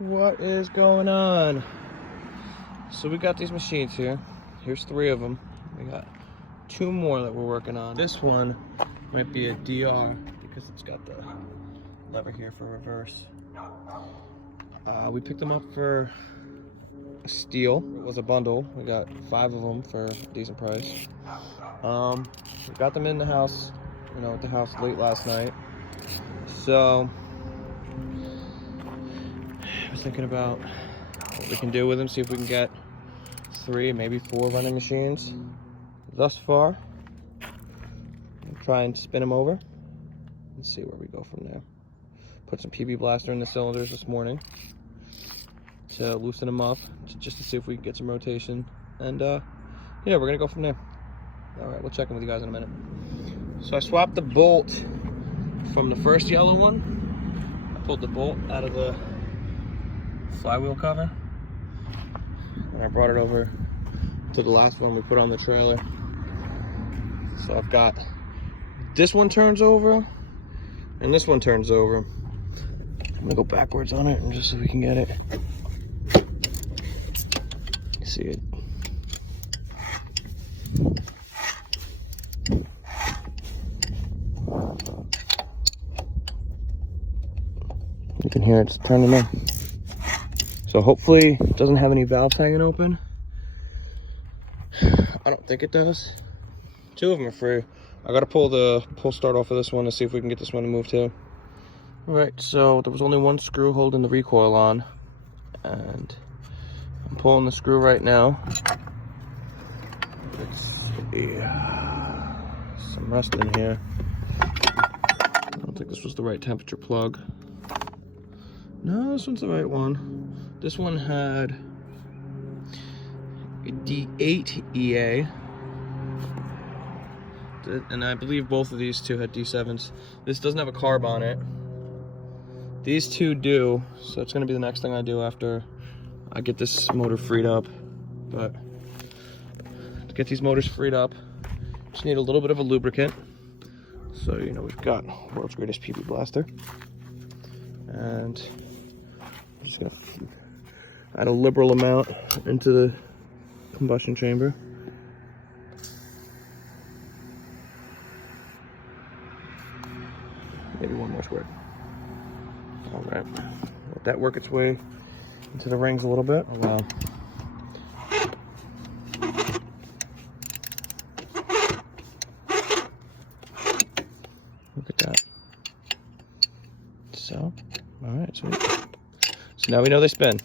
What is going on? So we got these machines here. Here's 3 of them. We got 2 more that we're working on. This one might be a DR because it's got the lever here for reverse. We picked them up for a steal. It was a bundle. We got 5 of them for a decent price. We got them in the house, at the house late last night. So I was thinking about what we can do with them, see if we can get 3, maybe 4 running machines. Thus far, we'll try and spin them over and see where we go from there. Put some PB Blaster in the cylinders this morning to loosen them up, just to see if we can get some rotation. And yeah, we're gonna go from there. All right, we'll check in with you guys in a minute. So I swapped the bolt from the first yellow one. I pulled the bolt out of the flywheel cover, and I brought it over to the last one we put on the trailer. So I've got this one turns over and this one turns over. I'm gonna go backwards on it and just so we can get it. See it. You can hear it's turning in. So hopefully it doesn't have any valves hanging open. I don't think it does. 2 of them are free. I gotta pull the pull start off of this one to see if we can get this one to move too. Alright, so there was only 1 screw holding the recoil on, and I'm pulling the screw right now. Let's see. Some rust in here. I don't think this was the right temperature plug. No, this one's the right one. This one had a D8 EA, and I believe both of these 2 had D7s. This doesn't have a carb on it. These 2 do, so it's going to be the next thing I do after I get this motor freed up. But to get these motors freed up, just need a little bit of a lubricant. So, we've got world's greatest PB Blaster. And I'm just going to add a liberal amount into the combustion chamber. Maybe 1 more squirt. All right, let that work its way into the rings a little bit. Oh, wow. Look at that. So, all right, sweet. So now we know they spin.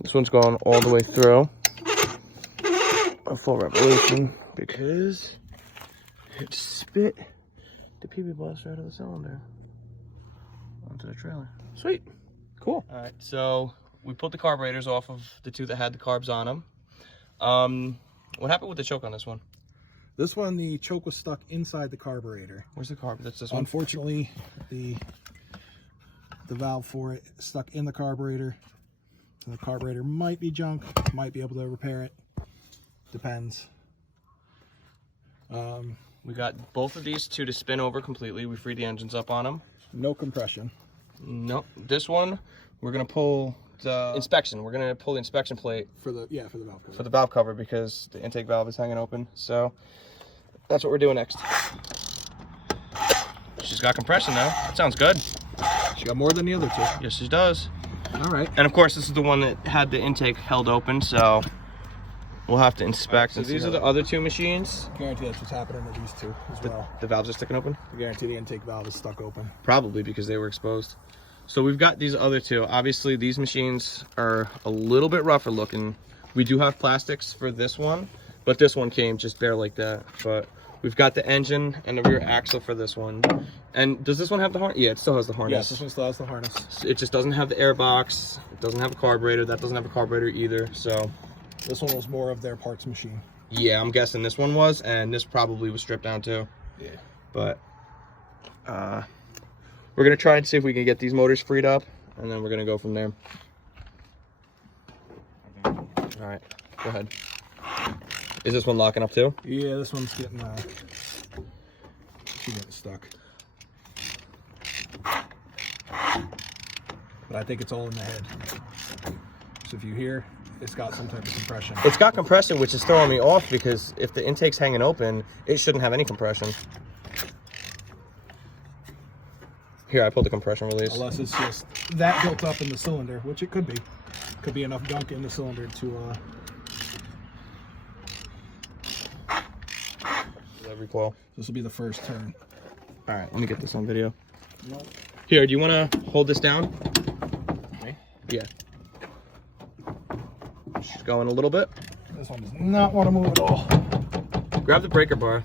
This one's going all the way through a full revolution because it spit the PB Blaster out of the cylinder onto the trailer. Sweet, cool. All right, so we pulled the carburetors off of the 2 that had the carbs on them. What happened with the choke on this one? This one, the choke was stuck inside the carburetor. Where's the carb? That's this one. Unfortunately, the valve for it stuck in the carburetor. So the carburetor might be junk, might be able to repair it. Depends. We got both of these 2 to spin over completely. We freed the engines up on them. No compression. No, this one we're gonna pull the inspection. We're gonna pull the inspection plate for the valve cover. For the valve cover because the intake valve is hanging open. So that's what we're doing next. She's got compression now. That sounds good. She got more than the other 2. Yes, she does. All right. And of course, this is the one that had the intake held open, so we'll have to inspect. Right, so these are the other 2 machines. I guarantee that's what's happening to these 2 as well. The valves are sticking open? I guarantee the intake valve is stuck open. Probably because they were exposed. So we've got these other 2. Obviously, these machines are a little bit rougher looking. We do have plastics for this one, but this one came just bare like that. But we've got the engine and the rear axle for this one. And does this one have the harness? Yeah, it still has the harness. Yes, this one still has the harness. It just doesn't have the air box. It doesn't have a carburetor. That doesn't have a carburetor either. So this one was more of their parts machine. Yeah, I'm guessing this one was, and this probably was stripped down too. Yeah. But we're gonna try and see if we can get these motors freed up, and then we're gonna go from there. All right, go ahead. Is this one locking up too? Yeah, this one's getting she's getting stuck. But I think it's all in the head. So if you hear, it's got some type of compression. It's got compression, which is throwing me off because if the intake's hanging open, it shouldn't have any compression. Here, I pulled the compression release. Unless it's just that built up in the cylinder, which it could be. Could be enough gunk in the cylinder to recoil. This will be the first turn. All right, let me get this on video. Nope. Here, do you want to hold this down? Okay. Yeah. She's going a little bit. This one does not want to move at all. Grab the breaker bar.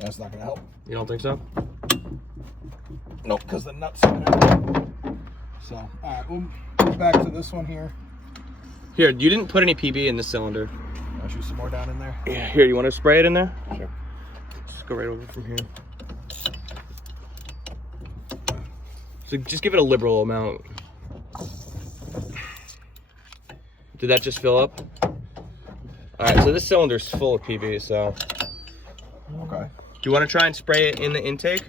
That's not going to help. You don't think so? Nope, because the nuts are out. So, all right, we'll go back to this one here. Here, you didn't put any PB in this cylinder. I'll shoot some more down in there. Yeah, here, you want to spray it in there? Sure. Just go right over from here. So just give it a liberal amount. Did that just fill up? All right, so this cylinder's full of PB, so. Okay. Do you want to try and spray it in the intake?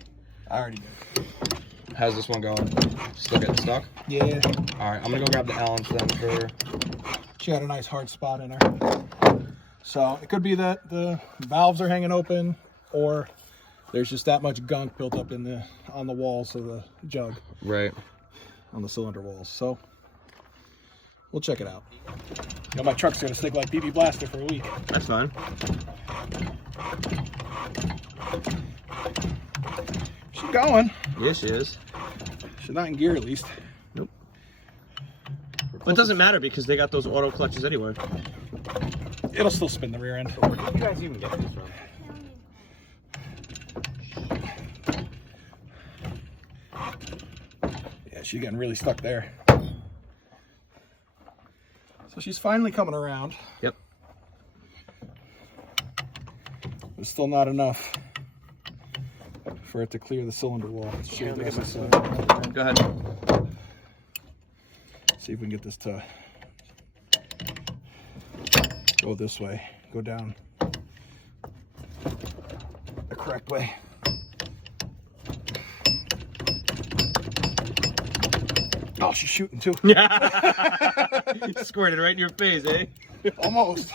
I already did. How's this one going? Still getting stuck? Yeah. All right, I'm gonna go grab the Allen's then for. She had a nice hard spot in her. So it could be that the valves are hanging open, or there's just that much gunk built up in on the walls of the jug. Right. On the cylinder walls. So we'll check it out. You know, my truck's gonna stick like BB Blaster for a week. That's fine. She's going. Yes, she is. She's not in gear at least. Nope. But it doesn't matter because they got those auto clutches anyway. It'll still spin the rear end. Where did you guys even get this from? Yeah, she's getting really stuck there. So she's finally coming around. Yep. There's still not enough for it to clear the cylinder wall. Yeah, Go ahead. See if we can get this to go this way, go down the correct way. Oh, she's shooting too. Squirted right in your face, eh? Almost.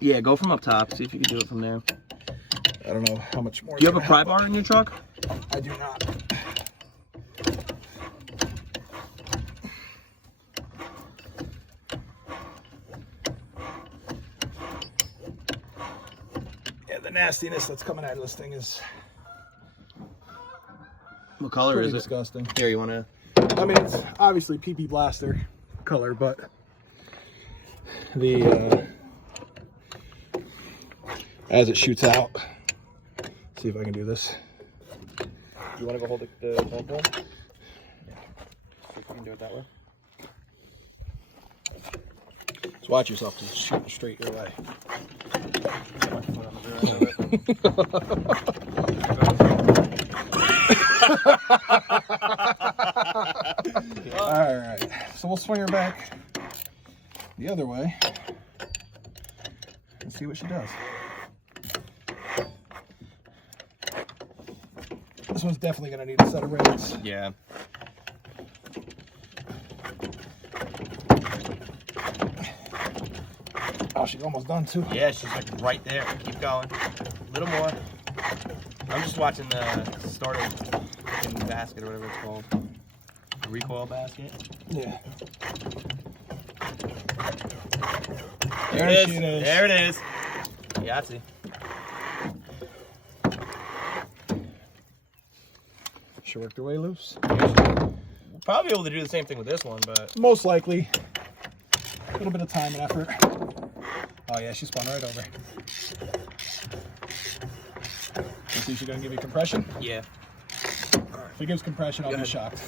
Yeah, go from up top. See if you can do it from there. I don't know how much more. Do you have a pry bar in your truck? I do not. Yeah, the nastiness that's coming out of this thing is What color pretty is it? disgusting. Here, you want to? I mean, it's obviously PP Blaster color, but the as it shoots out. See if I can do this. You want to go hold the phone for him? See if you can do it that way. Just watch yourself, because it's shooting straight your way. Alright, so we'll swing her back the other way and see what she does. This one's definitely going to need a set of reins. Yeah. Oh, she's almost done too. Yeah, she's like right there. Keep going. A little more. I'm just watching the starter basket or whatever it's called. The recoil basket. Yeah. There it is. There it is. Yeah, I see. She worked her way loose. We'll probably be able to do the same thing with this one, but Most likely. A little bit of time and effort. Oh yeah, she spun right over. You see she's gonna give you compression? yeah. If it gives compression, I'll be shocked.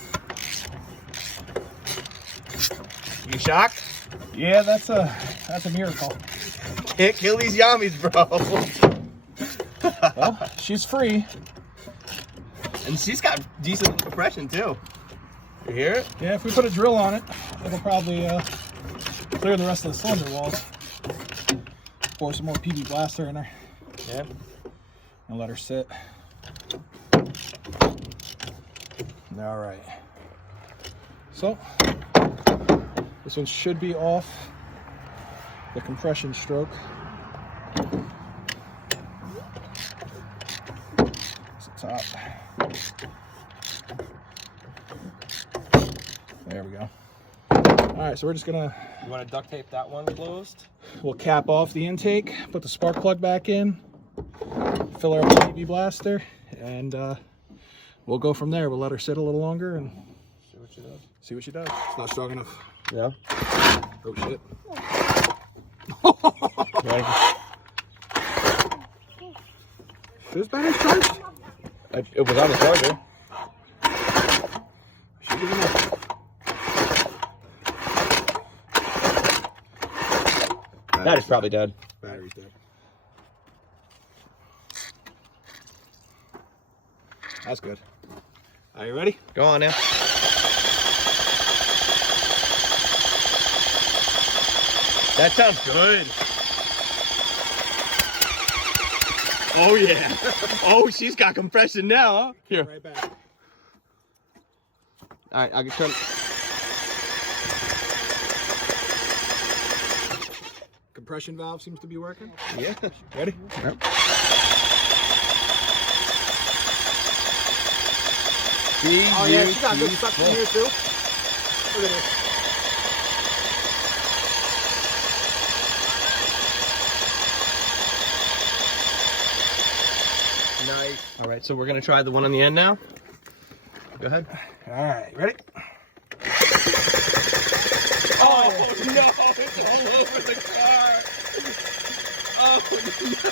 You shocked? Yeah, that's a miracle. Can't kill these Yamis, bro. Well, she's free. And she's got decent compression too. You hear it? Yeah, if we put a drill on it, it'll probably clear the rest of the cylinder walls. Pour some more PB Blaster in her. Yeah. And let her sit. All right. So, this one should be off the compression stroke. It's the top. There we go. All right, so we're just gonna... You want to duct tape that one closed? We'll cap off the intake, put the spark plug back in, fill her up with PB Blaster, and we'll go from there. We'll let her sit a little longer and See what she does. see what she does. It's not strong enough. Yeah. Oh shit. Ready? This battery's charged? It was on the charger. Should give enough. That is probably dead. Battery's dead. That's good. Are you ready? Go on now. That sounds good. Oh yeah. Oh, she's got compression now, huh? Here. Right back. All right, I can turn. Compression valve seems to be working. Yeah. Ready? Yep. Oh yeah, she got good stuff in here too. Look at this. Nice. All right, so we're gonna try the one on the end now. Go ahead. All right, ready? Oh no, it's all over the car. Oh no.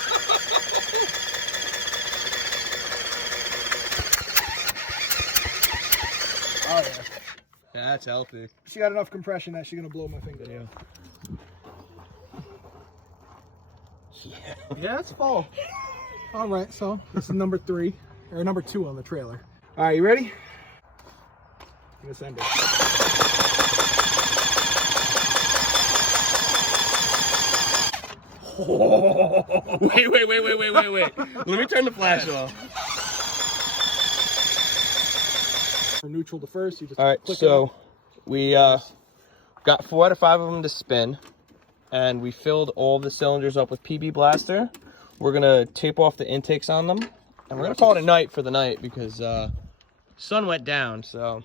Oh yeah. That's healthy. She got enough compression that she's gonna blow my finger. Yeah, it's full. All right, so this is number 3 or number 2 on the trailer. All right, you ready? I'm gonna send it. Oh. Wait. Let me turn the flash off. From neutral to first, you just All right, click so it. we got 4 out of 5 of them to spin, and we filled all the cylinders up with PB Blaster. We're gonna tape off the intakes on them, and we're gonna call it a night for the night because sun went down. So,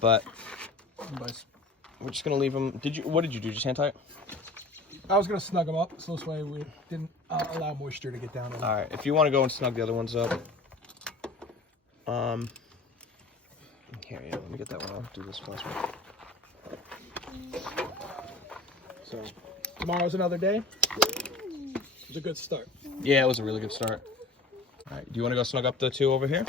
but we're just gonna leave them. What did you do? Just hand tie it? I was gonna snug them up so this way we didn't allow moisture to get down. All right. If you want to go and snug the other ones up, here, yeah. Let me get that one off. Do this first one. So tomorrow's another day. It's a good start. Yeah, it was a really good start. All right. Do you want to go snug up the 2 over here?